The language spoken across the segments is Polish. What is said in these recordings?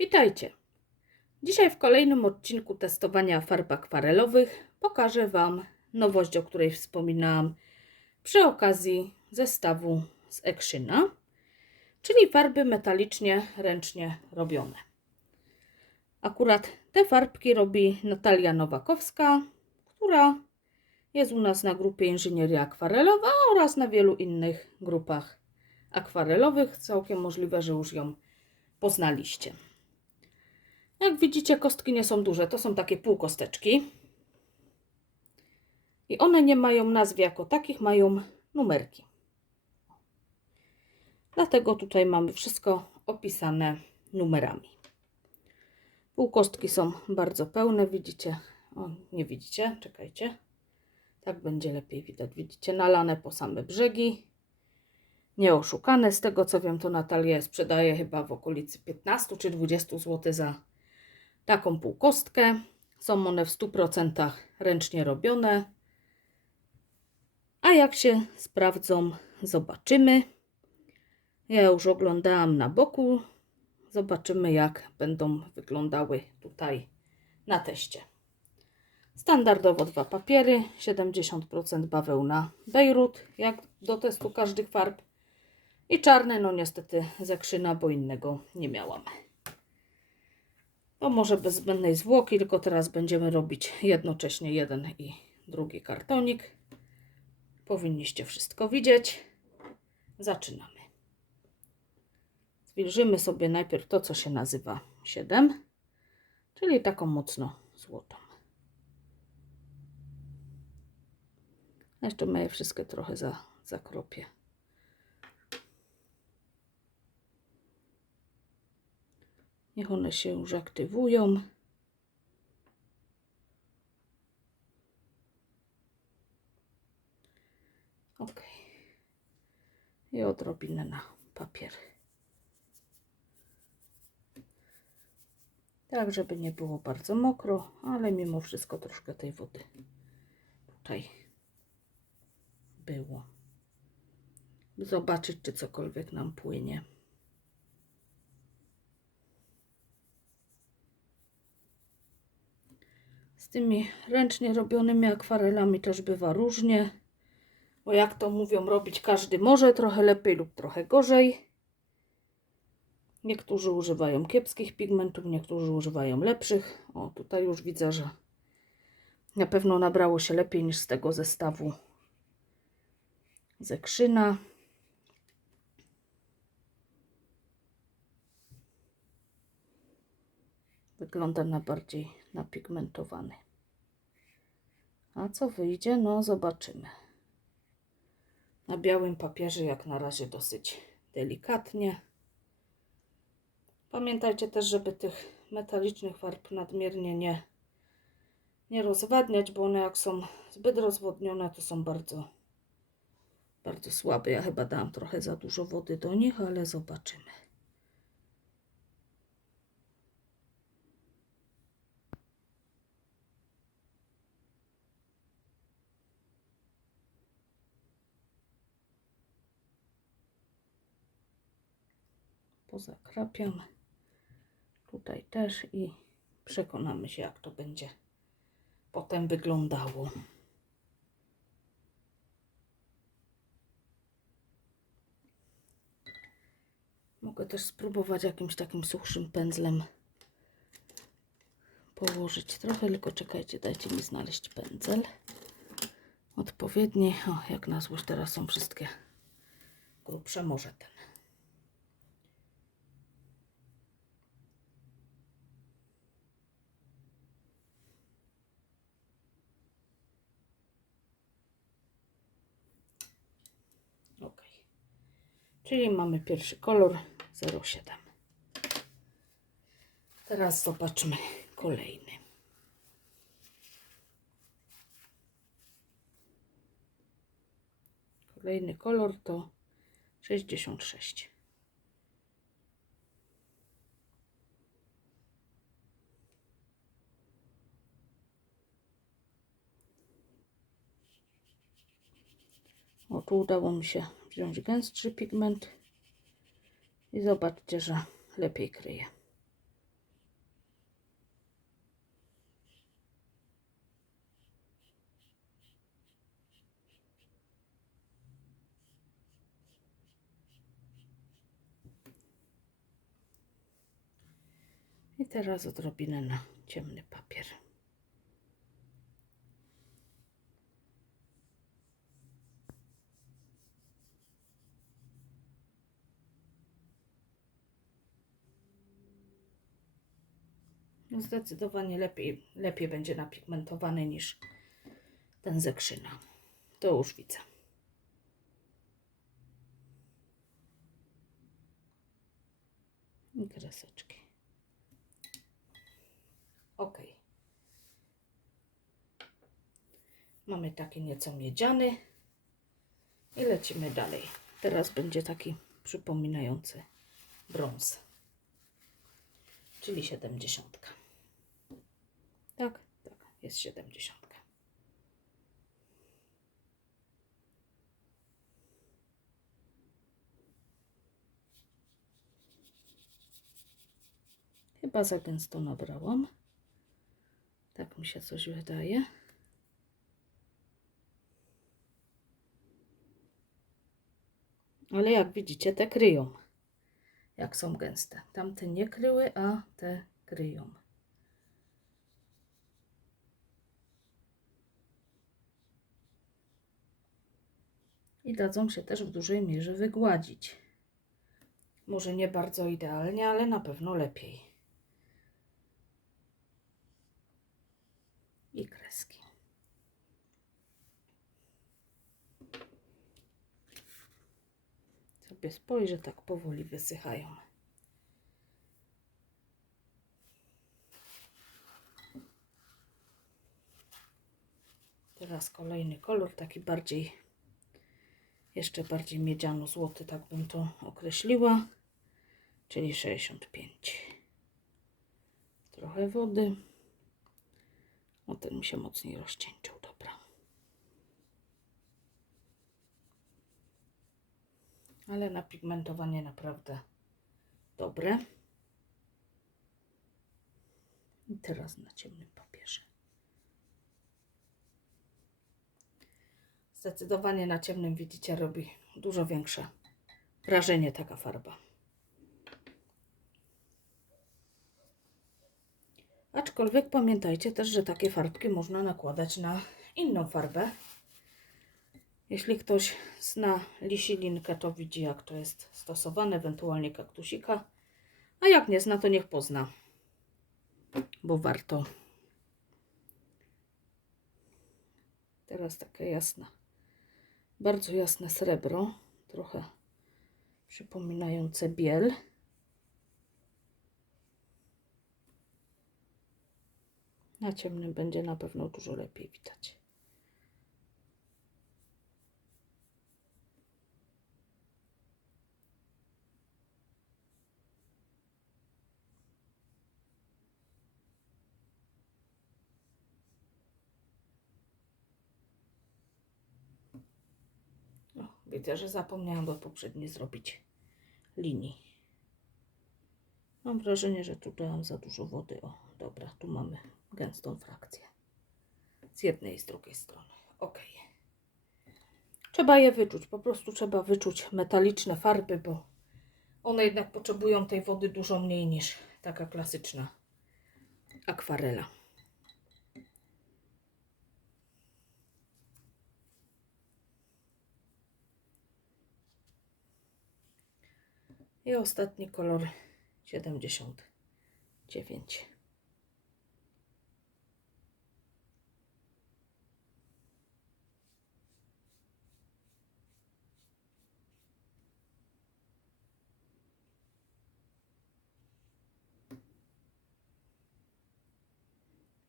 Witajcie! Dzisiaj w kolejnym odcinku testowania farb akwarelowych pokażę Wam nowość, o której wspominałam przy okazji zestawu z Ekrzyna, czyli farby metalicznie ręcznie robione. Akurat te farbki robi Natalia Nowakowska, która jest u nas na grupie Inżynieria Akwarelowa oraz na wielu innych grupach akwarelowych. Całkiem możliwe, że już ją poznaliście. Jak widzicie, kostki nie są duże, to są takie półkosteczki. I one nie mają nazw jako takich, mają numerki. Dlatego tutaj mamy wszystko opisane numerami. Półkostki są bardzo pełne, widzicie? O, nie widzicie? Czekajcie. Tak będzie lepiej widać. Widzicie, nalane po same brzegi. Nieoszukane. Z tego co wiem, to Natalia sprzedaje chyba w okolicy 15 czy 20 zł za taką półkostkę. Są one w 100% ręcznie robione. A jak się sprawdzą, zobaczymy. Ja już oglądałam na boku. Zobaczymy, jak będą wyglądały tutaj na teście. Standardowo dwa papiery, 70% bawełna Bejrut, jak do testu każdych farb. I czarne, no niestety ze krzyna, bo innego nie miałam. No może bez zbędnej zwłoki, tylko teraz będziemy robić jednocześnie jeden i drugi kartonik. Powinniście wszystko widzieć. Zaczynamy. Zwilżymy sobie najpierw to, co się nazywa 7, czyli taką mocno złotą. Jeszcze moje wszystkie trochę za, zakropię. Niech one się już aktywują. Ok. I odrobinę na papier. Tak, żeby nie było bardzo mokro, ale mimo wszystko troszkę tej wody tutaj było. Zobaczyć, czy cokolwiek nam płynie. Tymi ręcznie robionymi akwarelami też bywa różnie. Bo jak to mówią, robić każdy może, trochę lepiej lub trochę gorzej. Niektórzy używają kiepskich pigmentów, niektórzy używają lepszych. O, tutaj już widzę, że na pewno nabrało się lepiej niż z tego zestawu ze krzyna. Wygląda na bardziej napigmentowany. A co wyjdzie? No zobaczymy. Na białym papierze jak na razie dosyć delikatnie. Pamiętajcie też, żeby tych metalicznych farb nadmiernie nie, nie rozwadniać, bo one jak są zbyt rozwodnione, to są bardzo, bardzo słabe. Ja chyba dałam trochę za dużo wody do nich, ale zobaczymy. Pozakrapiam tutaj też i przekonamy się, jak to będzie potem wyglądało. Mogę też spróbować jakimś takim suchszym pędzlem położyć trochę, tylko czekajcie, dajcie mi znaleźć pędzel odpowiedni. O, jak na złość teraz są wszystkie grubsze, może ten. Ok. Czyli mamy pierwszy kolor 07. Teraz zobaczmy kolejny. Kolejny kolor to 66. O, tu udało mi się wziąć gęstszy pigment i zobaczcie, że lepiej kryje. I teraz odrobinę na ciemny papier. Zdecydowanie lepiej, lepiej będzie napigmentowany niż ten ze krzyna. To już widzę. I kreseczki. Ok. Mamy taki nieco miedziany. I lecimy dalej. Teraz będzie taki przypominający brąz. Czyli 70. Jest 70. Chyba za gęsto nabrałam. Tak mi się coś wydaje. Ale jak widzicie, te kryją. Jak są gęste. Tamte nie kryły, a te kryją. I dadzą się też w dużej mierze wygładzić. Może nie bardzo idealnie, ale na pewno lepiej. I kreski. Sobie spojrzę, tak powoli wysychają. Teraz kolejny kolor, taki bardziej, jeszcze bardziej miedziano-złoty, tak bym to określiła, czyli 65. Trochę wody. O, ten mi się mocniej rozcieńczył, dobra. Ale na pigmentowanie naprawdę dobre. I teraz na ciemnym papierze. Zdecydowanie na ciemnym widzicie robi dużo większe wrażenie taka farba. Aczkolwiek pamiętajcie też, że takie farbki można nakładać na inną farbę. Jeśli ktoś zna lisilinkę, to widzi jak to jest stosowane, ewentualnie kaktusika. A jak nie zna, to niech pozna, bo warto. Teraz takie jasne, bardzo jasne srebro, trochę przypominające biel. Na ciemnym będzie na pewno dużo lepiej widać. O, widzę, że zapomniałam do poprzedniej zrobić linii. Mam wrażenie, że tu dałam za dużo wody. O, dobra, tu mamy gęstą frakcję. Z jednej i z drugiej strony. Ok. Trzeba je wyczuć. Po prostu trzeba wyczuć metaliczne farby, bo one jednak potrzebują tej wody dużo mniej niż taka klasyczna akwarela. I ostatni kolor 79.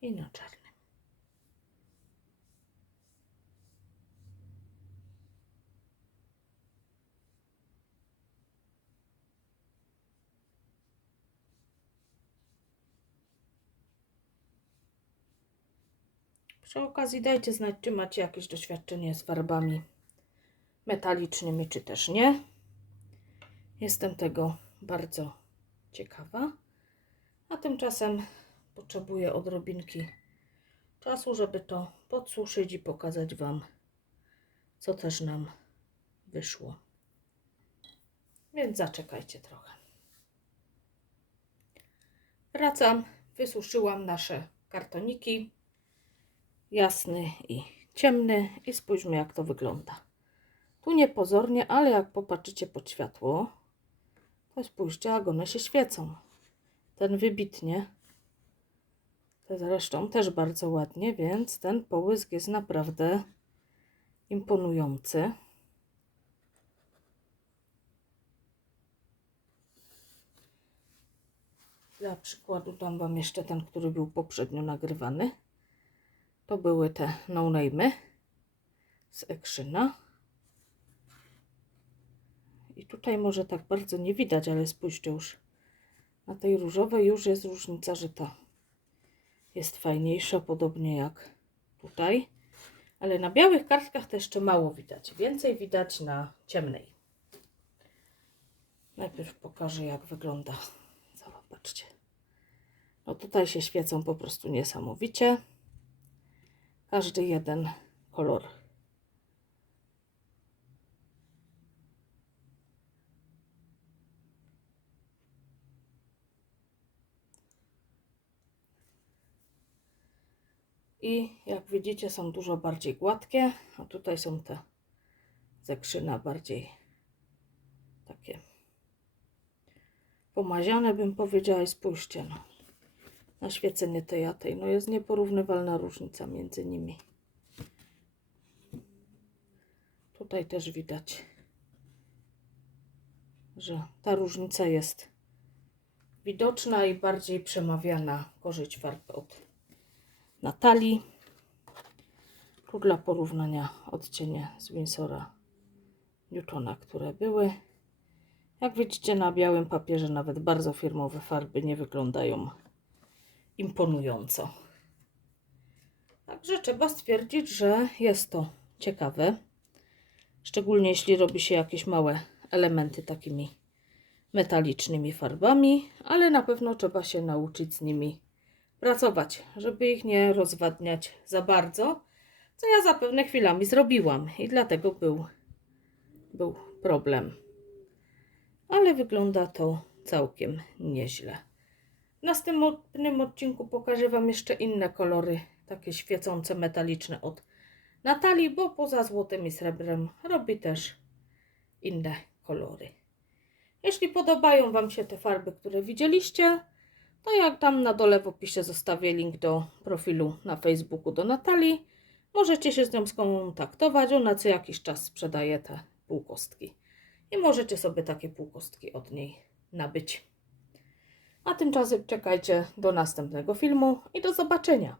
I na czarnym. Przy okazji dajcie znać, czy macie jakieś doświadczenie z farbami metalicznymi, czy też nie. Jestem tego bardzo ciekawa. A tymczasem potrzebuję odrobinki czasu, żeby to podsuszyć i pokazać Wam, co też nam wyszło. Więc zaczekajcie trochę. wracam, wysuszyłam nasze kartoniki. Jasny i ciemny i spójrzmy jak to wygląda. Tu niepozornie, ale jak popatrzycie pod światło, to spójrzcie jak one się świecą. Ten wybitnie. Te zresztą też bardzo ładnie, więc ten połysk jest naprawdę imponujący. Dla przykładu dam Wam jeszcze ten, który był poprzednio nagrywany. To były te no-name'y z Ekrzyna. I tutaj może tak bardzo nie widać, ale spójrzcie już. Na tej różowej już jest różnica, że ta jest fajniejsza, podobnie jak tutaj. Ale na białych kartkach to jeszcze mało widać. Więcej widać na ciemnej. Najpierw pokażę, jak wygląda. Zobaczcie. No tutaj się świecą po prostu niesamowicie. Każdy jeden kolor. I jak widzicie są dużo bardziej gładkie, a tutaj są te zekrzyna bardziej takie pomaziane bym powiedziała i spójrzcie no, na świecenie tej a tej. No jest nieporównywalna różnica między nimi. Tutaj też widać, że ta różnica jest widoczna i bardziej przemawia na korzyść farb od Natalii. Tu dla porównania odcienie z Winsora Newtona, które były. Jak widzicie na białym papierze nawet bardzo firmowe farby nie wyglądają imponująco. Także trzeba stwierdzić, że jest to ciekawe. Szczególnie jeśli robi się jakieś małe elementy takimi metalicznymi farbami, ale na pewno trzeba się nauczyć z nimi pracować, żeby ich nie rozwadniać za bardzo, co ja zapewne chwilami zrobiłam i dlatego był, był problem. Ale wygląda to całkiem nieźle. W następnym odcinku pokażę Wam jeszcze inne kolory, takie świecące, metaliczne od Natalii, bo poza złotem i srebrem robi też inne kolory. Jeśli podobają Wam się te farby, które widzieliście, to jak tam na dole w opisie zostawię link do profilu na Facebooku do Natalii, możecie się z nią skontaktować. Ona co jakiś czas sprzedaje te półkostki. I możecie sobie takie półkostki od niej nabyć. A tymczasem czekajcie do następnego filmu i do zobaczenia.